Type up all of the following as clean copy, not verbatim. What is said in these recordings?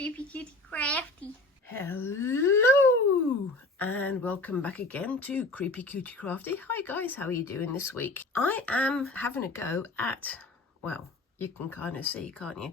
Creepy Cutie Crafty. Hello and welcome back again to Creepy Cutie Crafty. Hi guys, how are you doing this week? I am having a go at, well, you can kind of see, can't you?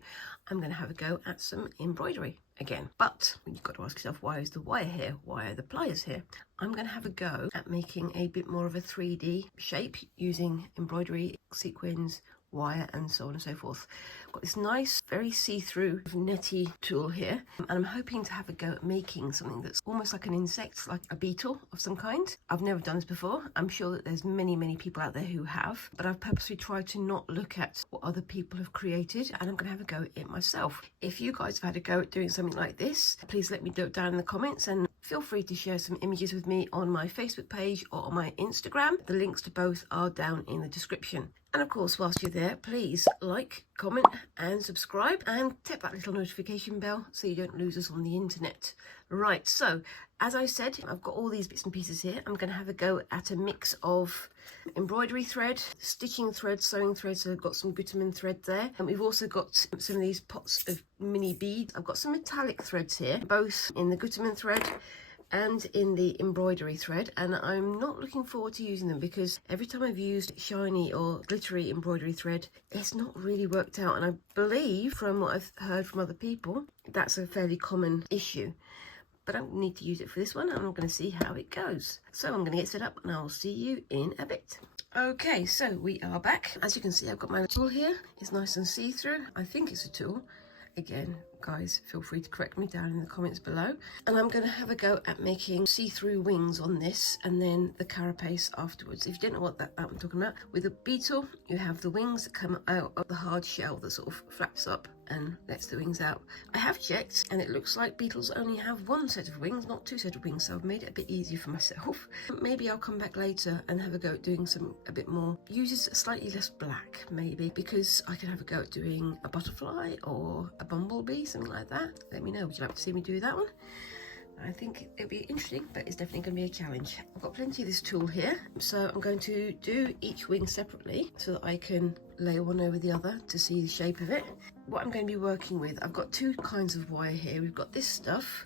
I'm going to have a go at some embroidery again. But you've got to ask yourself, why is the wire here? Why are the pliers here? I'm going to have a go at making a bit more of a 3D shape using embroidery, sequins, wire and so on and so forth. I've got this nice, very see-through netty tool here, and I'm hoping to have a go at making something that's almost like an insect, like a beetle of some kind. I've never done this before. I'm sure that there's many people out there who have, but I've purposely tried to not look at what other people have created, and I'm going to have a go at it myself. If you guys have had a go at doing something like this, please let me know down in the comments, and feel free to share some images with me on my Facebook page or on my Instagram. The links to both are down in the description. And of course, whilst you're there, please like, comment and subscribe and tap that little notification bell so you don't lose us on the internet. Right, so as I said, I've got all these bits and pieces here. I'm going to have a go at a mix of embroidery thread, stitching thread, sewing thread, so I've got some Beetlemania thread there. And we've also got some of these pots of mini beads. I've got some metallic threads here, both in the Beetlemania thread and in the embroidery thread, and I'm not looking forward to using them because every time I've used shiny or glittery embroidery thread, it's not really worked out, and I believe from what I've heard from other people that's a fairly common issue. But I don't need to use it for this one. I'm going to see how it goes. So I'm going to get set up and I'll see you in a bit. Okay, so we are back. As you can see, I've got my tool here. It's nice and see-through. I think it's a tool. Again, guys, feel free to correct me down in the comments below. And I'm going to have a go at making see-through wings on this and then the carapace afterwards. If you don't know what I'm talking about, with a beetle, you have the wings that come out of the hard shell that sort of flaps up and lets the wings out. I have checked and it looks like beetles only have one set of wings, not two sets of wings, so I've made it a bit easier for myself. Maybe I'll come back later and have a go at doing a bit more, uses slightly less black maybe, because I can have a go at doing a butterfly or a bumblebee, something like that. Let me know, would you like to see me do that one? I think it'll be interesting, but it's definitely going to be a challenge. I've got plenty of this tool here, so I'm going to do each wing separately so that I can lay one over the other to see the shape of it. What I'm going to be working with, I've got two kinds of wire here. We've got this stuff,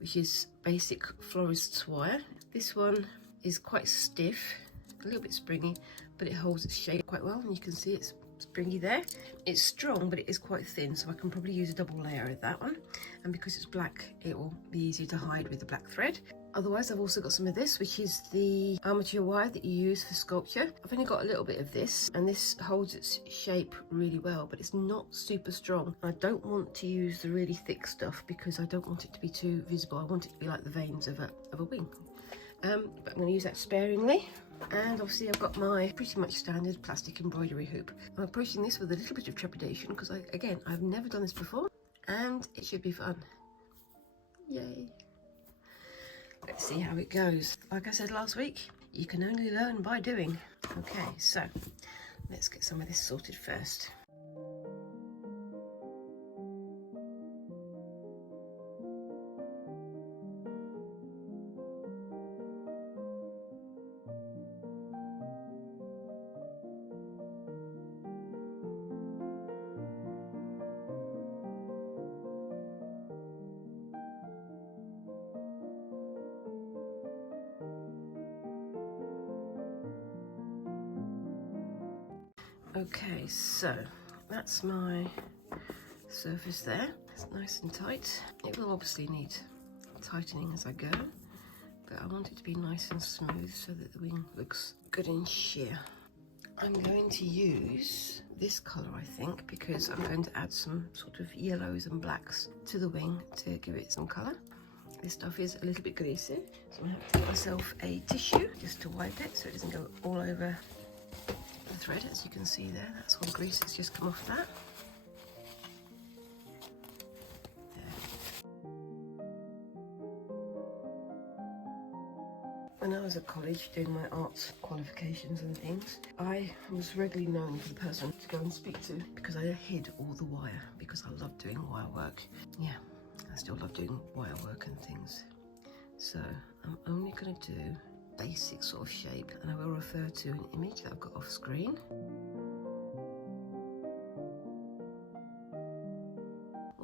which is basic florist's wire. This one is quite stiff, a little bit springy, but it holds its shape quite well, and you can see it's springy there. It's strong, but it is quite thin, so I can probably use a double layer of that one, and because it's black it will be easier to hide with the black thread. Otherwise, I've also got some of this, which is the armature wire that you use for sculpture. I've only got a little bit of this, and this holds its shape really well, but it's not super strong. I don't want to use the really thick stuff because I don't want it to be too visible. I want it to be like the veins of a wing. But I'm going to use that sparingly. And obviously I've got my pretty much standard plastic embroidery hoop. I'm approaching this with a little bit of trepidation because I've never done this before, and it should be fun. Yay. Let's see how it goes. Like I said last week, you can only learn by doing. Okay, so let's get some of this sorted first. Okay, so that's my surface there. It's nice and tight. It will obviously need tightening as I go, but I want it to be nice and smooth so that the wing looks good and sheer. I'm going to use this colour, I think, because I'm going to add some sort of yellows and blacks to the wing to give it some colour. This stuff is a little bit greasy, so I'm going to have to get myself a tissue just to wipe it so it doesn't go all over the thread. As you can see there, that's all the grease that's just come off that. When I was at college doing my arts qualifications and things, I was regularly known for the person to go and speak to because I hid all the wire because I love doing wire work. Yeah, I still love doing wire work and things. So I'm only going to do basic sort of shape, and I will refer to an image that I've got off screen.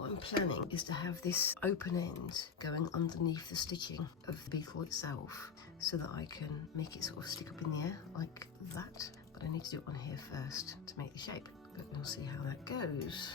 What I'm planning is to have this open end going underneath the stitching of the beetle itself, so that I can make it sort of stick up in the air like that. But I need to do it on here first to make the shape, but we'll see how that goes.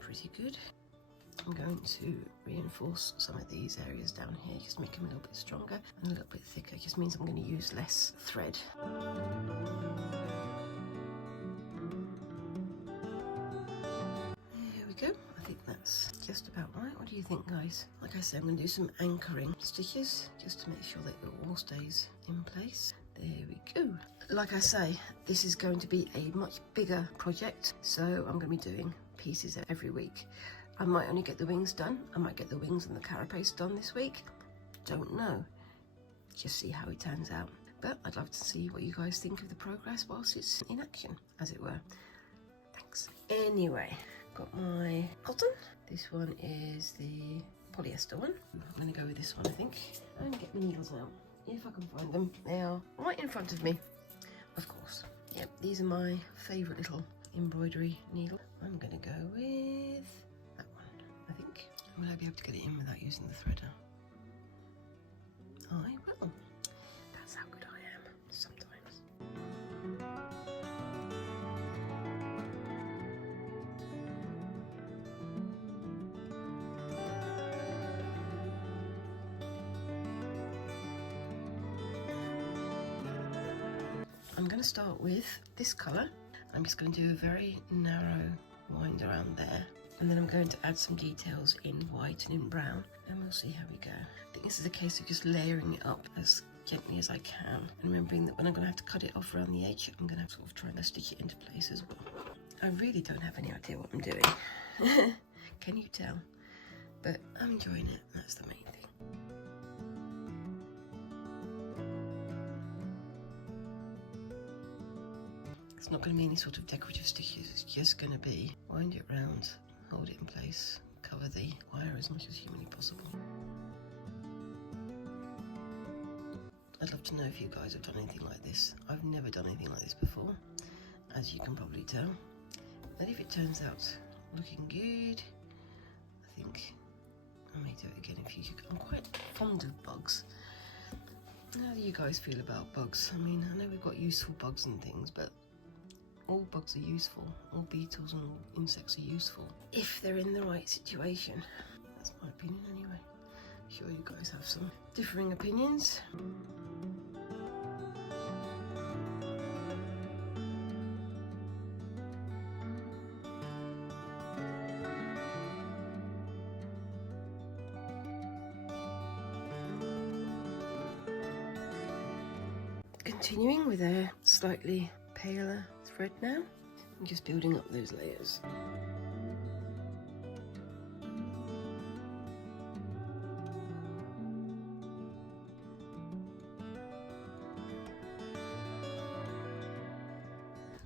Pretty good. I'm going to reinforce some of these areas down here, just make them a little bit stronger and a little bit thicker. It just means I'm going to use less thread. There we go. I think that's just about right. What do you think, guys? Like I said, I'm going to do some anchoring stitches just to make sure that it all stays in place. There we go. Like I say, this is going to be a much bigger project, so I'm going to be doing pieces every week. I might only get the wings done. I might get the wings and the carapace done this week. Don't know. Just see how it turns out. But I'd love to see what you guys think of the progress whilst it's in action, as it were. Thanks. Anyway, got my cotton. This one is the polyester one. I'm going to go with this one, I think, and get my needles out if I can find them. They are right in front of me, of course. Yep, these are my favourite little embroidery needle. I'm going to go with that one, I think. Will I be able to get it in without using the threader? I will. That's how good I am sometimes. I'm going to start with this colour. I'm just going to do a very narrow wind around there, and then I'm going to add some details in white and in brown, and we'll see how we go. I think this is a case of just layering it up as gently as I can, and remembering that when I'm going to have to cut it off around the edge, I'm going to have to sort of try and stitch it into place as well. I really don't have any idea what I'm doing. Can you tell? But I'm enjoying it, that's the main thing. It's not going to be any sort of decorative stitches, it's just going to be wind it round, hold it in place, cover the wire as much as humanly possible. I'd love to know if you guys have done anything like this. I've never done anything like this before, as you can probably tell. But if it turns out looking good, I think I may do it again in future. I'm quite fond of bugs. How do you guys feel about bugs? I mean, I know we've got useful bugs and things, but all bugs are useful. All beetles and all insects are useful if they're in the right situation. That's my opinion anyway. I'm sure you guys have some differing opinions. Continuing with a slightly paler thread now, I'm just building up those layers.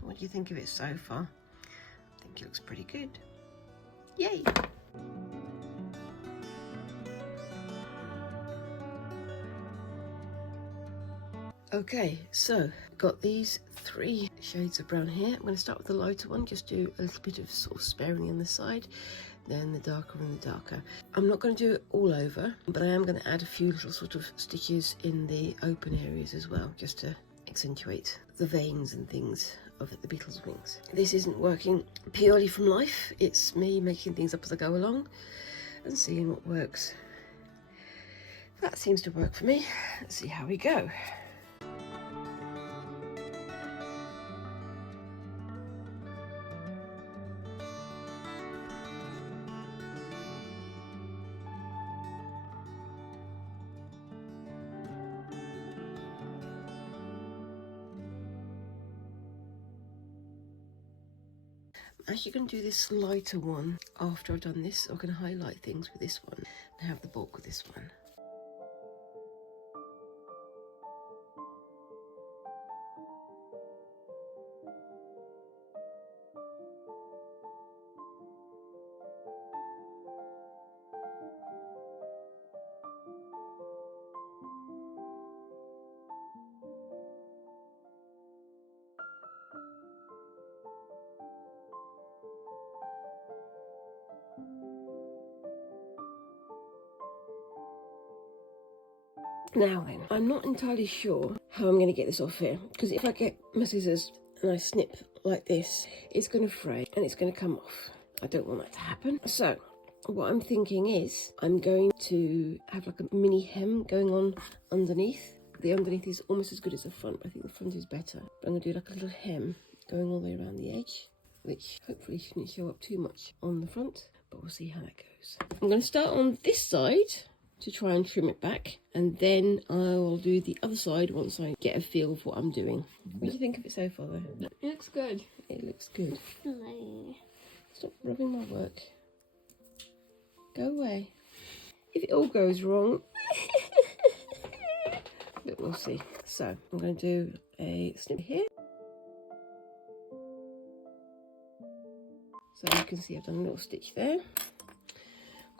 What do you think of it so far? I think it looks pretty good. Yay! Okay, so got these 3 shades of brown here. I'm going to start with the lighter one, just do a little bit of sort of sparingly on the side, then the darker and the darker. I'm not going to do it all over, but I am going to add a few little sort of stitches in the open areas as well, just to accentuate the veins and things of the beetle's wings. This isn't working purely from life, it's me making things up as I go along and seeing what works. That seems to work for me. Let's see how we go. I'm actually going to do this lighter one after I've done this. I'm going to highlight things with this one and have the bulk with this one. Now then, I'm not entirely sure how I'm going to get this off here, because if I get my scissors and I snip like this, it's going to fray and it's going to come off. I don't want that to happen. So what I'm thinking is I'm going to have like a mini hem going on underneath. The underneath is almost as good as the front, but I think the front is better. But I'm going to do like a little hem going all the way around the edge, which hopefully shouldn't show up too much on the front, but we'll see how that goes. I'm going to start on this side to try and trim it back, and then I will do the other side once I get a feel of what I'm doing. What do you think of it so far though? It looks good. It looks good. Stop rubbing my work. Go away. If it all goes wrong, but we'll see. So I'm going to do a snip here. So you can see I've done a little stitch there.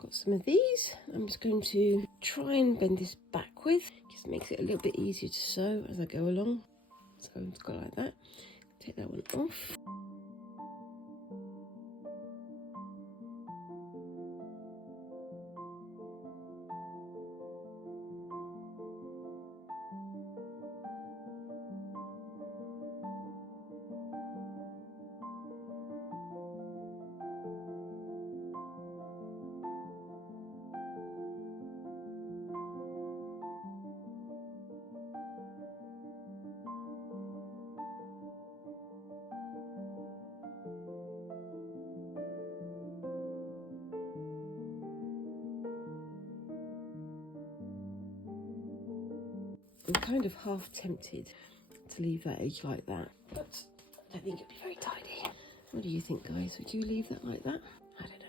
Got some of these. I'm just going to try and bend this backwards. Just makes it a little bit easier to sew as I go along. So I've got like that. Take that one off. I'm kind of half tempted to leave that edge like that, but I don't think it'd be very tidy. What do you think, guys? Would you leave that like that? I don't know.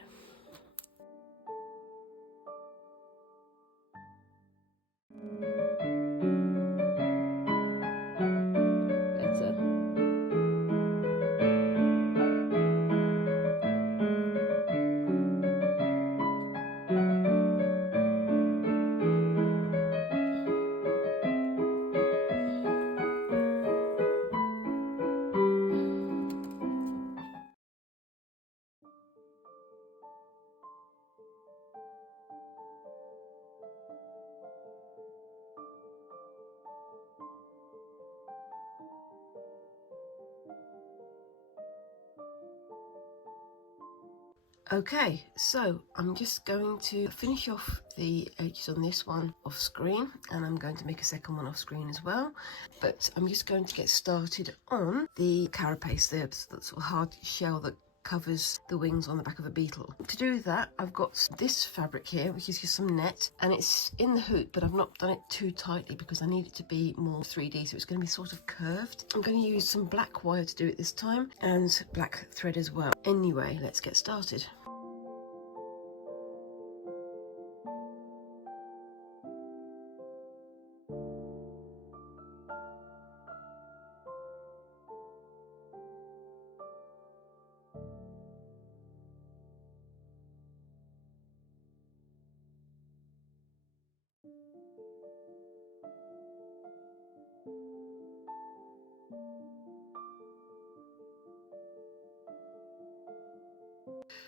Okay, so I'm just going to finish off the edges on this one off screen, and I'm going to make a second one off screen as well. But I'm just going to get started on the carapace, the sort of hard shell that covers the wings on the back of a beetle. To do that, I've got this fabric here, which is just some net, and it's in the hoop, but I've not done it too tightly because I need it to be more 3D, so it's going to be sort of curved. I'm going to use some black wire to do it this time, and black thread as well. Anyway, let's get started.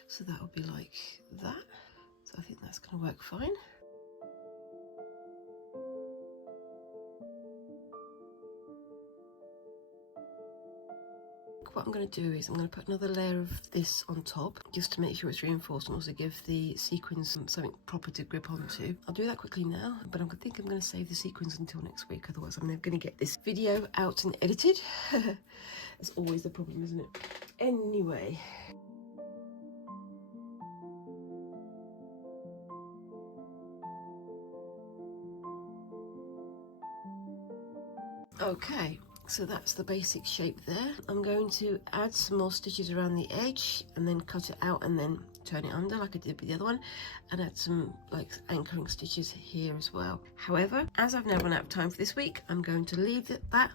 So that will be like that. So I think that's going to work fine. What I'm going to do is I'm going to put another layer of this on top just to make sure it's reinforced and also give the sequins something proper to grip onto. I'll do that quickly now, but I think I'm going to save the sequins until next week, otherwise I'm never going to get this video out and edited. That's always the problem, isn't it? Anyway. Okay, So that's the basic shape there. I'm going to add some more stitches around the edge and then cut it out and then turn it under like I did with the other one, and add some like anchoring stitches here as well. However, as I've now run out of time for this week, I'm going to leave that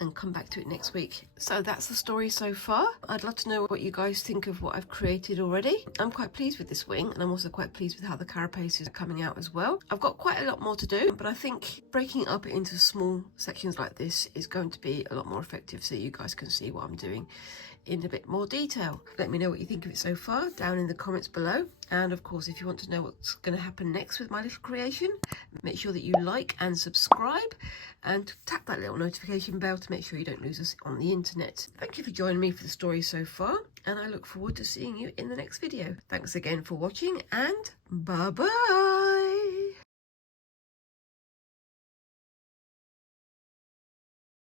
and come back to it next week. So that's the story so far. I'd love to know what you guys think of what I've created already. I'm quite pleased with this wing, and I'm also quite pleased with how the carapaces are coming out as well. I've got quite a lot more to do, but I think breaking it up into small sections like this is going to be a lot more effective, so you guys can see what I'm doing in a bit more detail. Let me know what you think of it so far down in the comments below, and of course if you want to know what's going to happen next with my little creation, make sure that you like and subscribe and tap that little notification bell to make sure you don't lose us on the internet. Thank you for joining me for the story so far, and I look forward to seeing you in the next video. Thanks again for watching, and bye bye.